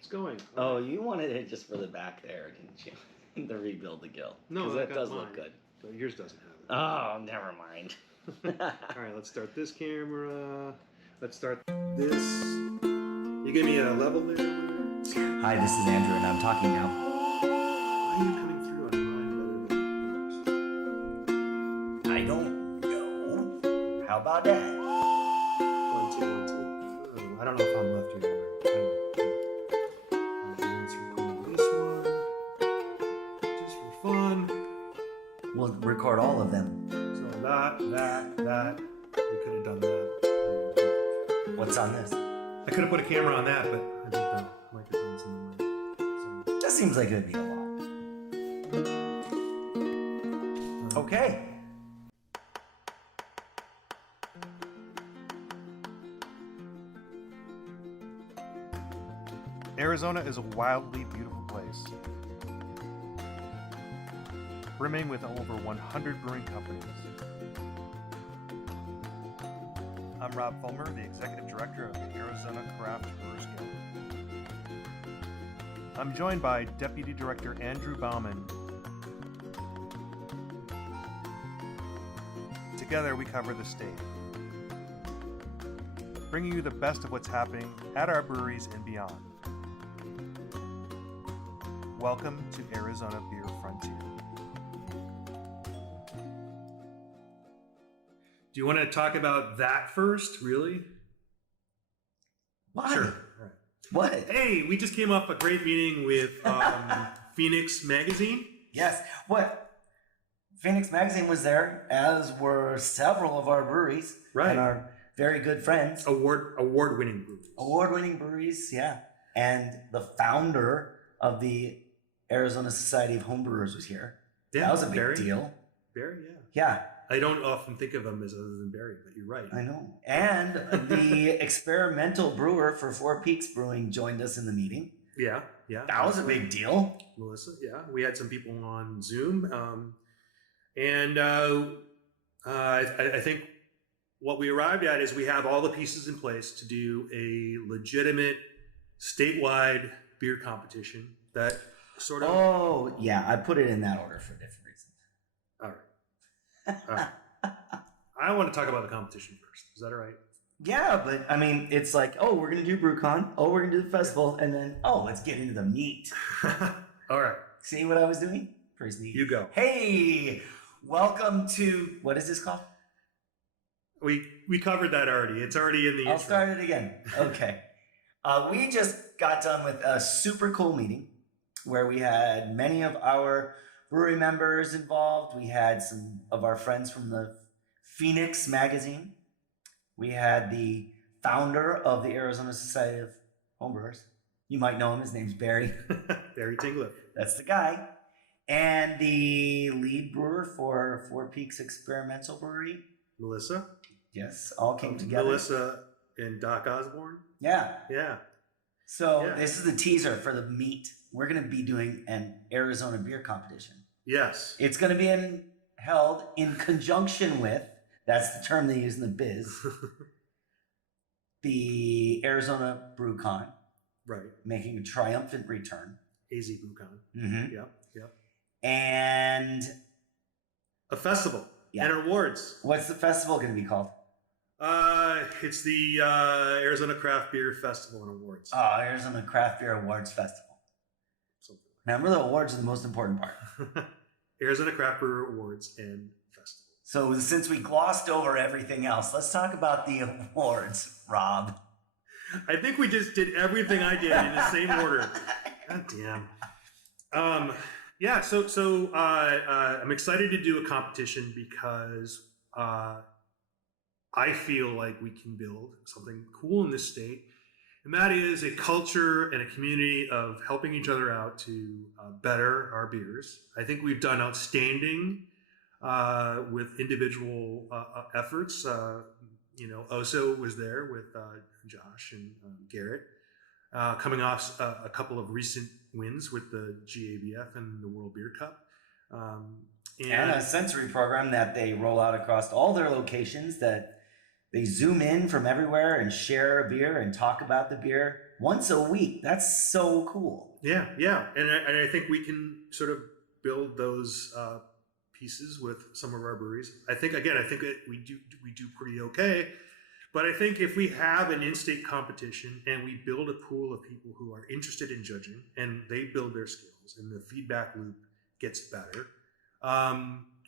It's going. Oh, you wanted it just for the back there, didn't you? To rebuild the gill. No, that does look good. But yours doesn't have it. Oh, never mind. All right, let's start this camera. Let's start this. You give me a level there. Hi, this is Andrew, and I'm talking now. Why are you coming through on mine better than yours? I don't know. How about that? 1, 2, 1, 2. Oh, I don't know if I'm left or right. Let's record this one. Just for fun. We'll record all of them. So that. We could have done that. What's on this? I could have put a camera on that, but I think the microphone's in the way. So. That seems like it would be a lot. Okay. Arizona is a wildly beautiful place, brimming with over 100 brewing companies. I'm Rob Fulmer, the Executive Director of the Arizona Craft Brewers Guild. I'm joined by Deputy Director Andrew Bauman. Together we cover the state, bringing you the best of what's happening at our breweries and beyond. Welcome to Arizona Beer Frontier. Do you want to talk about that first, really? Why? Sure. All right. What? Hey, we just came off a great meeting with Phoenix Magazine. Yes. What? Phoenix Magazine was there, as were several of our breweries. Right. And our very good friends. Award-winning breweries. Award-winning breweries, yeah. And the founder of the Arizona Society of Homebrewers was here. Yeah, that was a big Barry. deal. Barry, yeah. Yeah. I don't often think of him as other than Barry, but you're right. I know. And the experimental brewer for Four Peaks Brewing joined us in the meeting. Yeah. That was a big deal. Melissa, yeah. We had some people on Zoom. I think what we arrived at is we have all the pieces in place to do a legitimate statewide beer competition that sort of... Oh, yeah. I put it in that order for different reasons. All right. I want to talk about the competition first. Is that all right? Yeah, but I mean, it's like, oh, we're going to do BrewCon. Oh, we're going to do the festival. And then, oh, let's get into the meat. All right. See what I was doing? Pretty neat. You go. Hey, welcome to, what is this called? We covered that already. It's already in the intro. I'll start it again. Okay. We just got done with a super cool meeting where we had many of our brewery members involved. We had some of our friends from the Phoenix Magazine. We had the founder of the Arizona Society of Homebrewers. You might know him. His name's Barry. Barry Tingler. That's the guy. And the lead brewer for Four Peaks Experimental Brewery. Melissa. Yes, all came together. Melissa and Doc Osborne. Yeah. Yeah. So Yeah. This is the teaser for the meat. We're going to be doing an Arizona beer competition. Yes. It's going to be held in conjunction with, that's the term they use in the biz, the Arizona BrewCon. Right. Making a triumphant return. AZBrewcon. Mm-hmm. Yep. And a festival. Yeah. And awards. What's the festival going to be called? It's the Arizona Craft Beer Festival and Awards. Oh, Arizona Craft Beer Awards Festival. Remember, the awards are the most important part. Arizona Craft Beer Awards and Festival. So since we glossed over everything else, let's talk about the awards, Rob. I think we just did everything I did in the same order. God damn. Yeah, so I'm excited to do a competition because I feel like we can build something cool in this state. And that is a culture and a community of helping each other out to better our beers. I think we've done outstanding with individual efforts. Oso was there with Josh and Garrett, coming off a couple of recent wins with the GABF and the World Beer Cup. And a sensory program that they roll out across all their locations that They zoom in from everywhere and share a beer and talk about the beer once a week. That's so cool. Yeah, and I think we can sort of build those pieces with some of our breweries. I think that we do pretty okay. But I think if we have an in-state competition and we build a pool of people who are interested in judging and they build their skills and the feedback loop gets better,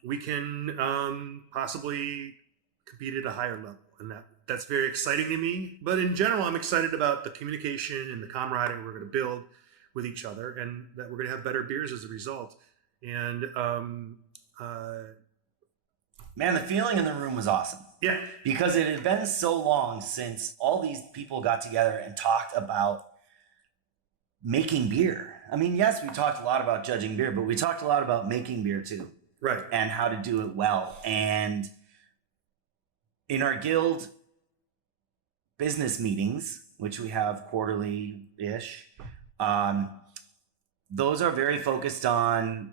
we can possibly compete at a higher level. And that's very exciting to me. But in general, I'm excited about the communication and the camaraderie we're going to build with each other, and that we're going to have better beers as a result. And man, the feeling in the room was awesome. Yeah. Because it had been so long since all these people got together and talked about making beer. I mean, yes, we talked a lot about judging beer, but we talked a lot about making beer too. Right. And how to do it well. And in our guild business meetings, which we have quarterly-ish, those are very focused on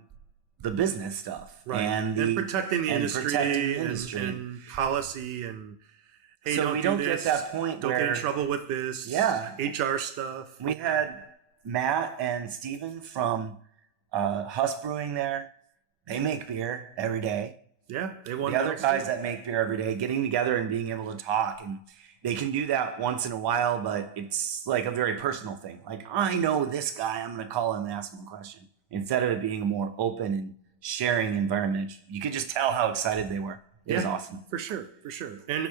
the business stuff, right? And protecting the industry and policy, and hey, so we don't get that point don't where, get in trouble with this. Yeah, HR stuff. We had Matt and Steven from Huss Brewing there. They make beer every day. Yeah, they want the other guys that make beer every day, getting together and being able to talk, and they can do that once in a while, but it's like a very personal thing. Like, I know this guy, I'm going to call him and ask him a question. Instead of it being a more open and sharing environment, you could just tell how excited they were. It was awesome. For sure. And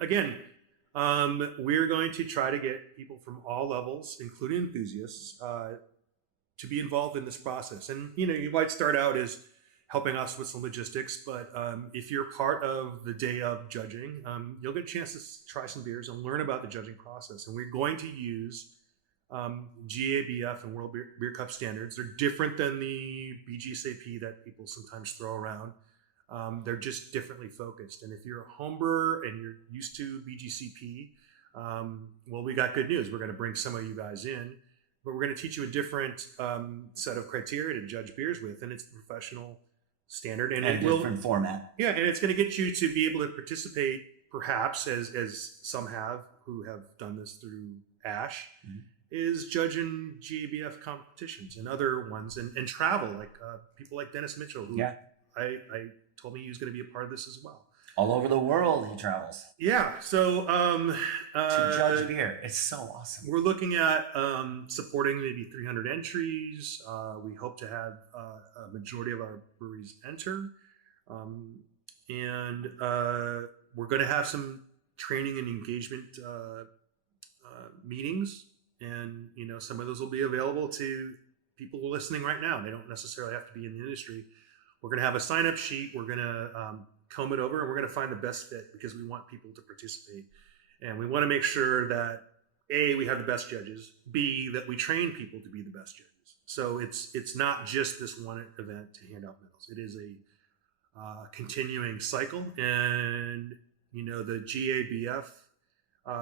again, we're going to try to get people from all levels, including enthusiasts, to be involved in this process. And, you might start out as helping us with some logistics, but if you're part of the day of judging, you'll get a chance to try some beers and learn about the judging process. And we're going to use GABF and World Beer Cup standards. They're different than the BGSAP that people sometimes throw around. They're just differently focused. And if you're a home brewer and you're used to BGCP, well, we got good news. We're going to bring some of you guys in, but we're going to teach you a different set of criteria to judge beers with, and it's a professional standard. And it will, different format. Yeah, and it's going to get you to be able to participate, perhaps, as some have who have done this through ASH, is judging GABF competitions and other ones, and travel, like people like Dennis Mitchell, who I told me he was going to be a part of this as well. All over the world he travels. Yeah, so to judge beer, it's so awesome. We're looking at supporting maybe 300 entries. We hope to have a majority of our breweries enter, and we're going to have some training and engagement meetings. And, some of those will be available to people listening right now. They don't necessarily have to be in the industry. We're going to have a sign-up sheet. We're going to comb it over, and we're going to find the best fit, because we want people to participate. And we want to make sure that, A, we have the best judges, B, that we train people to be the best judges. So it's not just this one event to hand out medals. It is a continuing cycle. And, the GABF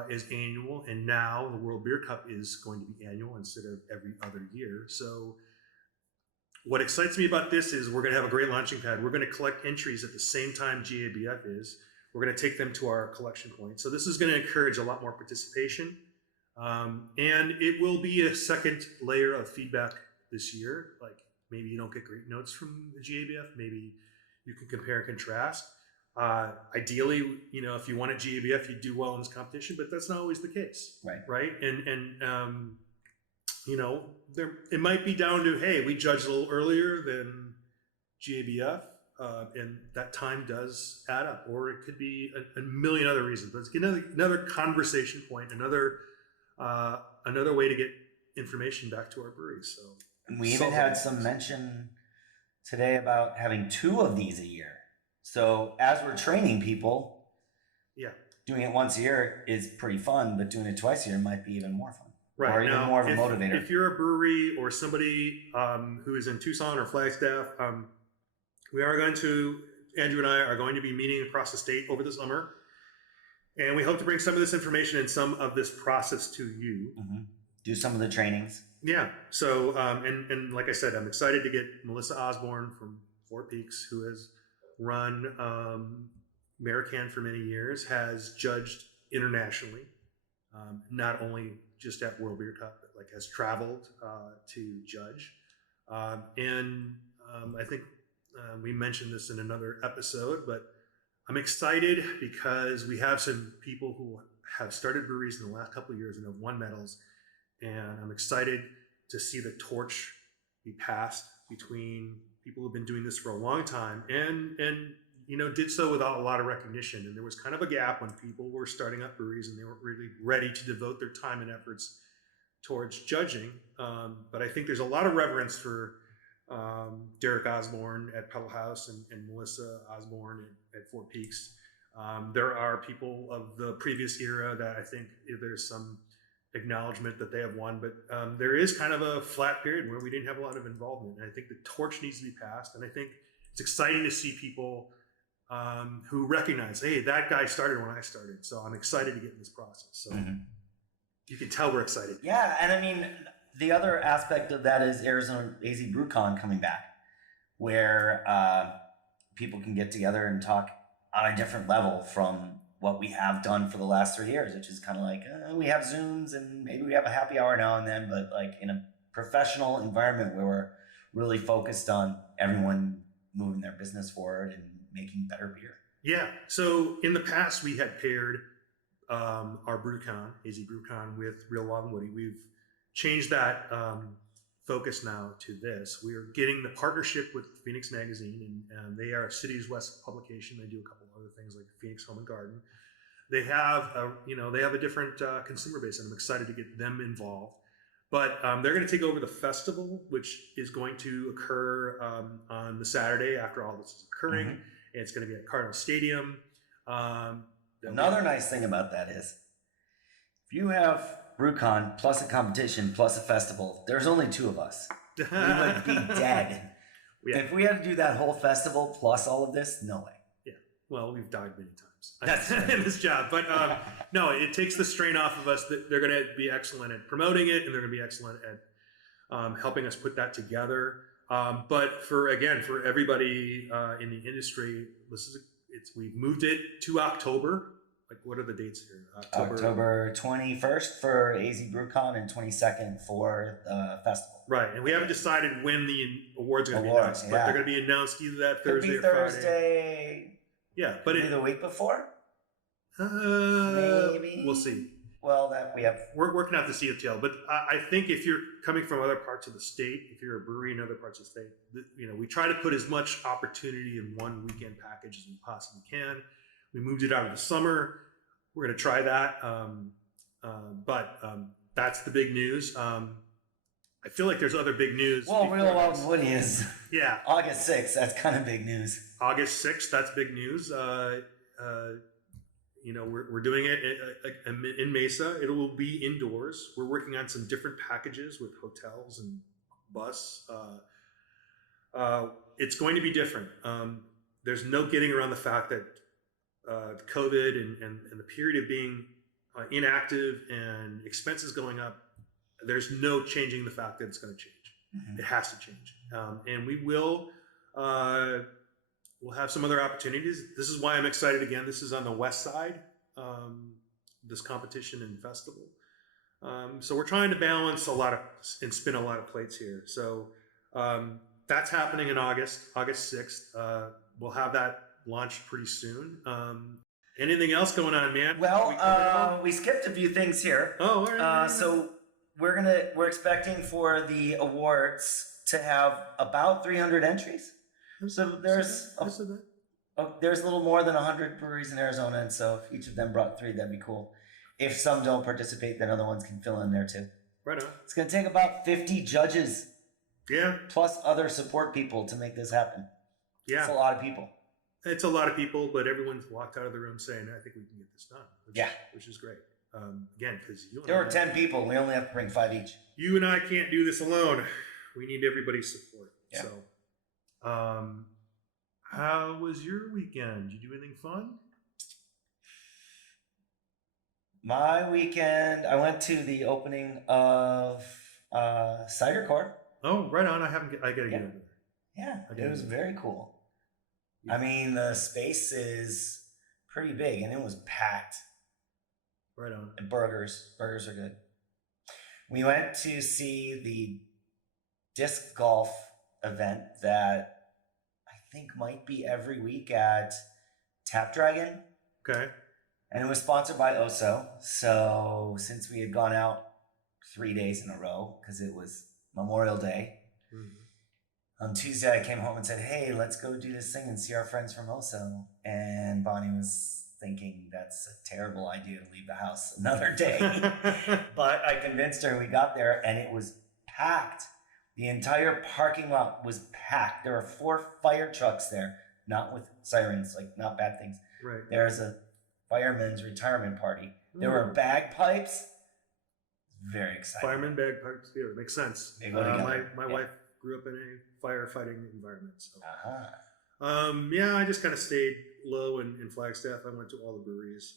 is annual, and now the World Beer Cup is going to be annual instead of every other year. So what excites me about this is we're going to have a great launching pad. We're going to collect entries at the same time GABF is. We're going to take them to our collection point. So this is going to encourage a lot more participation. And it will be a second layer of feedback this year. Like, maybe you don't get great notes from the GABF. Maybe you can compare and contrast. Ideally, if you want a GABF, you do well in this competition, but that's not always the case. Right. And it might be down to, hey, we judged a little earlier than GABF, and that time does add up. Or it could be a million other reasons. But it's another conversation point, another way to get information back to our breweries. So, and we even had some mention today about having 2 of these a year. So as we're training people, doing it once a year is pretty fun, but doing it twice a year might be even more fun. Right. Or even more of a motivator. If you're a brewery or somebody who is in Tucson or Flagstaff, Andrew and I are going to be meeting across the state over the summer. And we hope to bring some of this information and some of this process to you. Do some of the trainings. Yeah. So, and like I said, I'm excited to get Melissa Osborne from Four Peaks, who has run American for many years, has judged internationally, not only just at World Beer Cup, but like has traveled to judge. I think we mentioned this in another episode, but I'm excited because we have some people who have started breweries in the last couple of years and have won medals. And I'm excited to see the torch be passed between people who've been doing this for a long time and did so without a lot of recognition. And there was kind of a gap when people were starting up breweries and they weren't really ready to devote their time and efforts towards judging. But I think there's a lot of reverence for Derek Osborne at Pedal House and Melissa Osborne at Four Peaks. There are people of the previous era that I think there's some acknowledgement that they have won, but there is kind of a flat period where we didn't have a lot of involvement. And I think the torch needs to be passed. And I think it's exciting to see people who recognize, hey, that guy started when I started. So I'm excited to get in this process. So you can tell we're excited. Yeah, and I mean, the other aspect of that is Arizona AZBrewcon coming back, where people can get together and talk on a different level from what we have done for the last 3 years, which is kind of like we have Zooms and maybe we have a happy hour now and then, but like in a professional environment where we're really focused on everyone moving their business forward and making better beer. Yeah. So in the past, we had paired our BrewCon, AZBrewcon, with Real Wild and Woody. We've changed that focus now to this. We are getting the partnership with Phoenix Magazine, and they are Cities West publication. They do a couple other things like Phoenix Home and Garden. They have a different consumer base, and I'm excited to get them involved. But they're going to take over the festival, which is going to occur on the Saturday after all this is occurring. And it's going to be at Cardinal Stadium. Another nice thing about that is if you have BrewCon plus a competition plus a festival, there's only 2 of us. We would be dead. Yeah. If we had to do that whole festival plus all of this, no way. Yeah. Well, we've died many times That's right. in this job. But no, it takes the strain off of us. They're going to be excellent at promoting it, and they're going to be excellent at helping us put that together. But for everybody in the industry, we've moved it to October. Like, what are the dates here? October 21st for AZBrewcon and 22nd for the festival. Right, and we haven't decided when the awards are going to be announced, but they're going to be announced either that Thursday or Friday. Yeah, but maybe the week before. Maybe we'll see. Well, we're working out the detail, but I think if you're coming from other parts of the state, if you're a brewery in other parts of the state, we try to put as much opportunity in one weekend package as we possibly can. We moved it out of the summer. We're going to try that, but that's the big news. I feel like there's other big news. Well, Real Wild and Woody is August 6th. That's kind of big news. August 6th. That's big news. We're doing it in Mesa. It will be indoors. We're working on some different packages with hotels and bus. It's going to be different. There's no getting around the fact that COVID and the period of being inactive and expenses going up, there's no changing the fact that it's going to change. It has to change. And we will we'll have some other opportunities. This is why I'm excited again. This is on the west side, this competition and festival. So we're trying to balance and spin a lot of plates here. So that's happening in August 6th. We'll have that launched pretty soon. Anything else going on, man? Well, we skipped a few things here. Oh, all right. So we're expecting for the awards to have about 300 entries. So there's a little more than 100 breweries in Arizona, and so if each of them brought 3, that'd be cool. If some don't participate, then other ones can fill in there too. Right on. It's going to take about 50 judges. Yeah. Plus other support people to make this happen. Yeah. It's a lot of people. It's a lot of people, but everyone's walked out of the room saying, I think we can get this done. Which is great. Again, because there were 10 people. We only have to bring 5 each. You and I can't do this alone. We need everybody's support. Yeah. So, how was your weekend? Did you do anything fun? My weekend, I went to the opening of Cider Court. Oh, right on. I gotta get over there. Yeah, it was very cool. Yeah. I mean, the space is pretty big, and it was packed. Right on. And burgers are good. We went to see the disc golf event that I think might be every week at Tap Dragon. Okay. And it was sponsored by Oso. So since we had gone out 3 days in a row, because it was Memorial Day, on Tuesday I came home and said, hey, let's go do this thing and see our friends from Oso. And Bonnie was thinking that's a terrible idea to leave the house another day. But I convinced her and we got there and it was packed. The entire parking lot was packed. There were 4 fire trucks there, not with sirens, like not bad things. Right. There's a fireman's retirement party. There were bagpipes. Very exciting. Fireman bagpipes. Yeah, it makes sense. They go together. My wife grew up in a firefighting environment. So. Uh-huh. Yeah, I just kind of stayed low in Flagstaff. I went to all the breweries.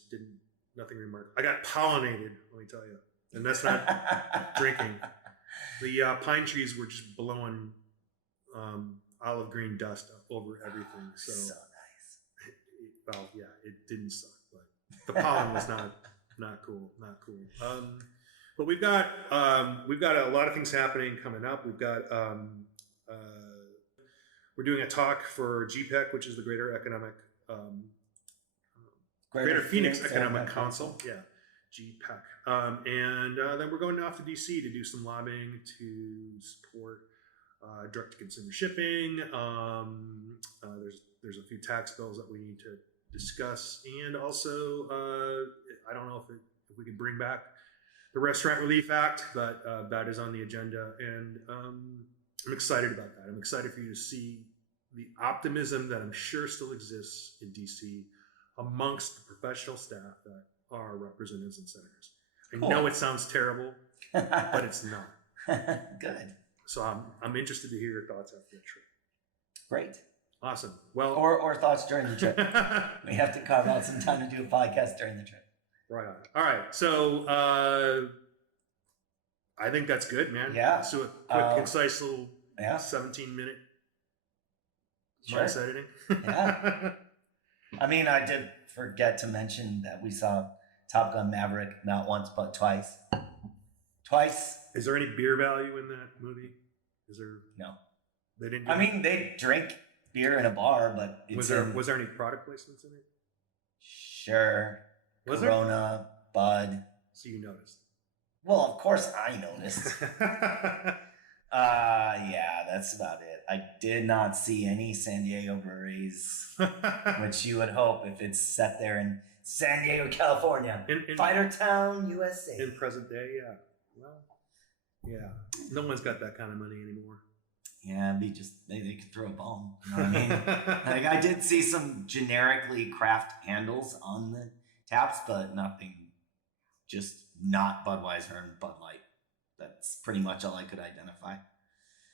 Nothing remarkable. I got pollinated, let me tell you. And that's not drinking. The pine trees were just blowing olive green dust over everything. So nice. Well, yeah, it didn't suck, but the pollen was not cool. But we've got a lot of things happening coming up. We've got we're doing a talk for GPEC, which is the Greater Phoenix Economic Council. Yeah, GPEC. And then we're going off to DC to do some lobbying to support direct-to-consumer shipping. There's a few tax bills that we need to discuss, and also I don't know if we can bring back the Restaurant Relief Act, but that is on the agenda, and I'm excited about that. I'm excited for you to see the optimism that I'm sure still exists in DC amongst the professional staff that are representatives and senators. I know it sounds terrible, but it's not. Good. So I'm interested to hear your thoughts after the trip. Great. Awesome. Well, or thoughts during the trip. We have to carve out some time to do a podcast during the trip. Right on. All right. So I think that's good, man. Yeah. Let's do a quick, concise little 17-minute Sure. editing. Yeah. I mean, I did forget to mention that we saw Top Gun Maverick not once but twice. Twice. Is there any beer value in that movie? Is there? No. They didn't. I mean, they drink beer in a bar, but it's was there any product placements in it? Sure. Was Corona, Bud. So you noticed. Well, of course I noticed. Yeah, that's about it. I did not see any San Diego breweries, which you would hope if it's set there in San Diego, California. In Fighter Town, USA. In present day, yeah. Well, yeah. No one's got that kind of money anymore. Yeah, they could throw a bone. You know what I mean? Like, I did see some generically craft handles on the taps, but nothing, just not Budweiser and Bud Light. That's pretty much all I could identify.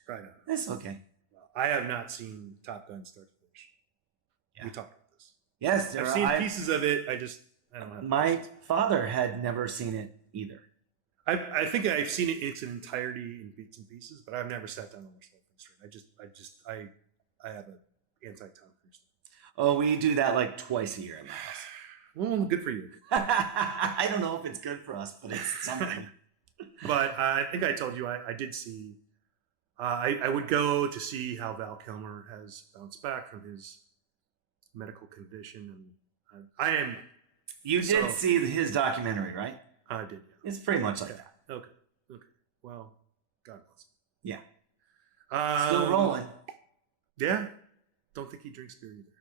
Right on. It's okay. Well, I have not seen Top Gun start to finish. Yeah. We talked about this. Yes, I've seen pieces of it. I don't have. My father had never seen it either. I think I've seen it in its entirety in bits and pieces, but I've never sat down and watched the whole thing straight. I have an anti-Tom Cruise thing. Oh, we do that like twice a year at my house. Well, good for you. I don't know if it's good for us, but it's something. But I think I told you I did see. I would go to see how Val Kilmer has bounced back from his medical condition, and I am. You did see his documentary, right? I did. Yeah. It's pretty much like that. Okay. Well, God bless him. Yeah. Still rolling. Yeah. Don't think he drinks beer either.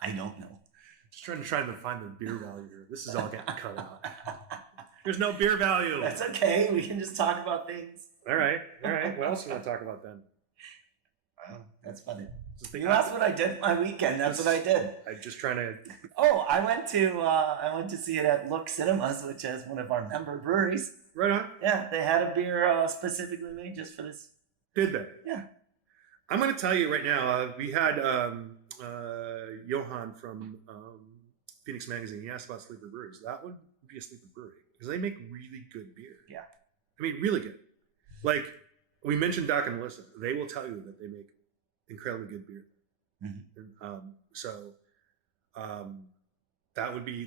I don't know. Just trying to find the beer value here. This is all getting cut out. There's no beer value. That's okay. We can just talk about things. All right. What else do you want to talk about then? That's funny. You asked what I did my weekend. That's what I did. I'm just trying to. Oh, I went to see it at Look Cinemas, which is one of our member breweries. Right on. Yeah, they had a beer specifically made just for this. Did they? Yeah. I'm going to tell you right now. We had Johan from Phoenix Magazine. He asked about sleeper breweries. That would be a sleeper brewery because they make really good beer. Yeah. I mean, really good. Like we mentioned, Doc and Melissa. They will tell you that they make incredibly good beer. Mm-hmm.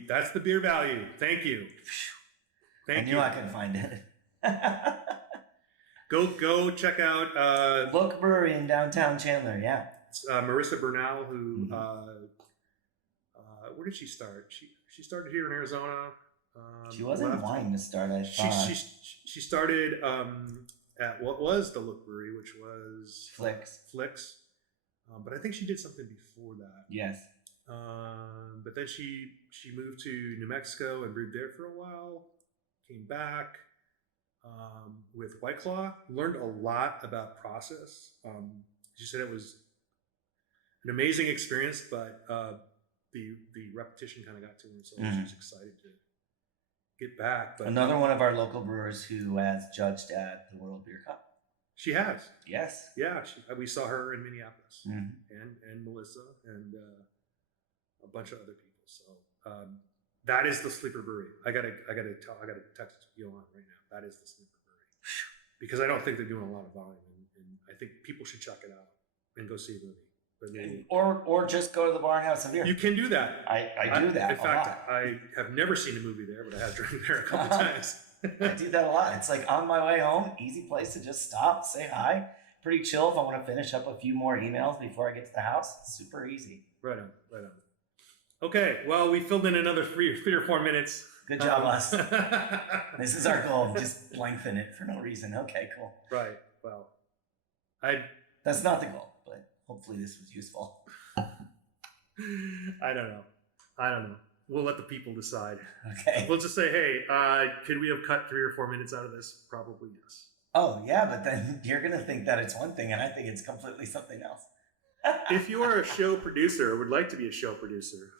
That's the beer value. Thank you. Thank I you. knew I could find it. Go check out Look Brewery in downtown Chandler. Yeah. Marissa Bernal, who Mhm. where did she start? She started here in Arizona. She wasn't left. wanting to start, I She thought. she started at what was the Look Brewery, which was Flicks. but I think she did something before that. Yes. But then she moved to New Mexico and brewed there for a while. Came back with White Claw. Learned a lot about process. She said it was an amazing experience, but the repetition kind of got to her, so she's excited to get back. But another one of our local brewers who has judged at the World Beer Cup. She has. Yes. Yeah, we saw her in Minneapolis, and Melissa and a bunch of other people. So that is the Sleeper Brewery. I gotta text Johan right now. That is the Sleeper Brewery, because I don't think they're doing a lot of volume, and I think people should check it out and go see a movie. Or just go to the Barnhouse of Beer. You can do that. I do that. In fact, I have never seen a movie there, but I have drank there a couple times. I do that a lot. It's like on my way home, easy place to just stop, say hi. Pretty chill if I want to finish up a few more emails before I get to the house. It's super easy. Right on. Okay, well, we filled in another 3 or 4 minutes. Good job, us. This is our goal. Just lengthen it for no reason. Okay, cool. Right. Well, that's not the goal, but hopefully this was useful. I don't know. We'll let the people decide. Okay. We'll just say, hey, could we have cut 3 or 4 minutes out of this? Probably yes. Oh, yeah, but then you're going to think that it's one thing, and I think it's completely something else. If you are a show producer or would like to be a show producer,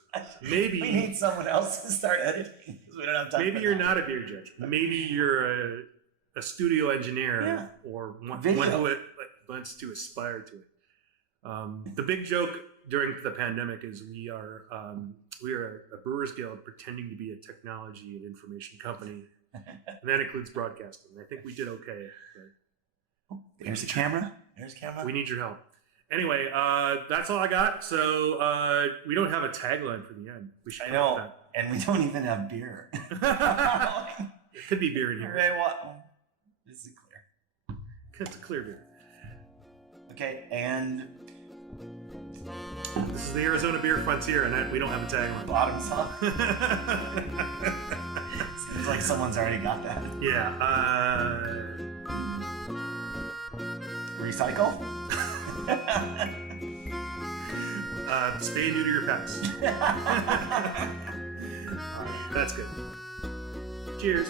maybe we need someone else to start editing because we don't have time. Maybe you're not a beer judge. Maybe you're a studio engineer or one who wants to aspire to it. The big joke during the pandemic is we are a Brewers Guild pretending to be a technology and information company, and that includes broadcasting. I think we did okay. There's a camera. We need your help. Anyway, that's all I got. So we don't have a tagline for the end. We should. I know, that. And we don't even have beer. It could be beer in here. Okay, well, this is clear. It's a clear beer. Okay, and this is the Arizona Beer Frontier, and we don't have a tagline. Bottom song. Seems like someone's already got that. Yeah. Recycle. Spay and neuter your pets. That's good. Cheers.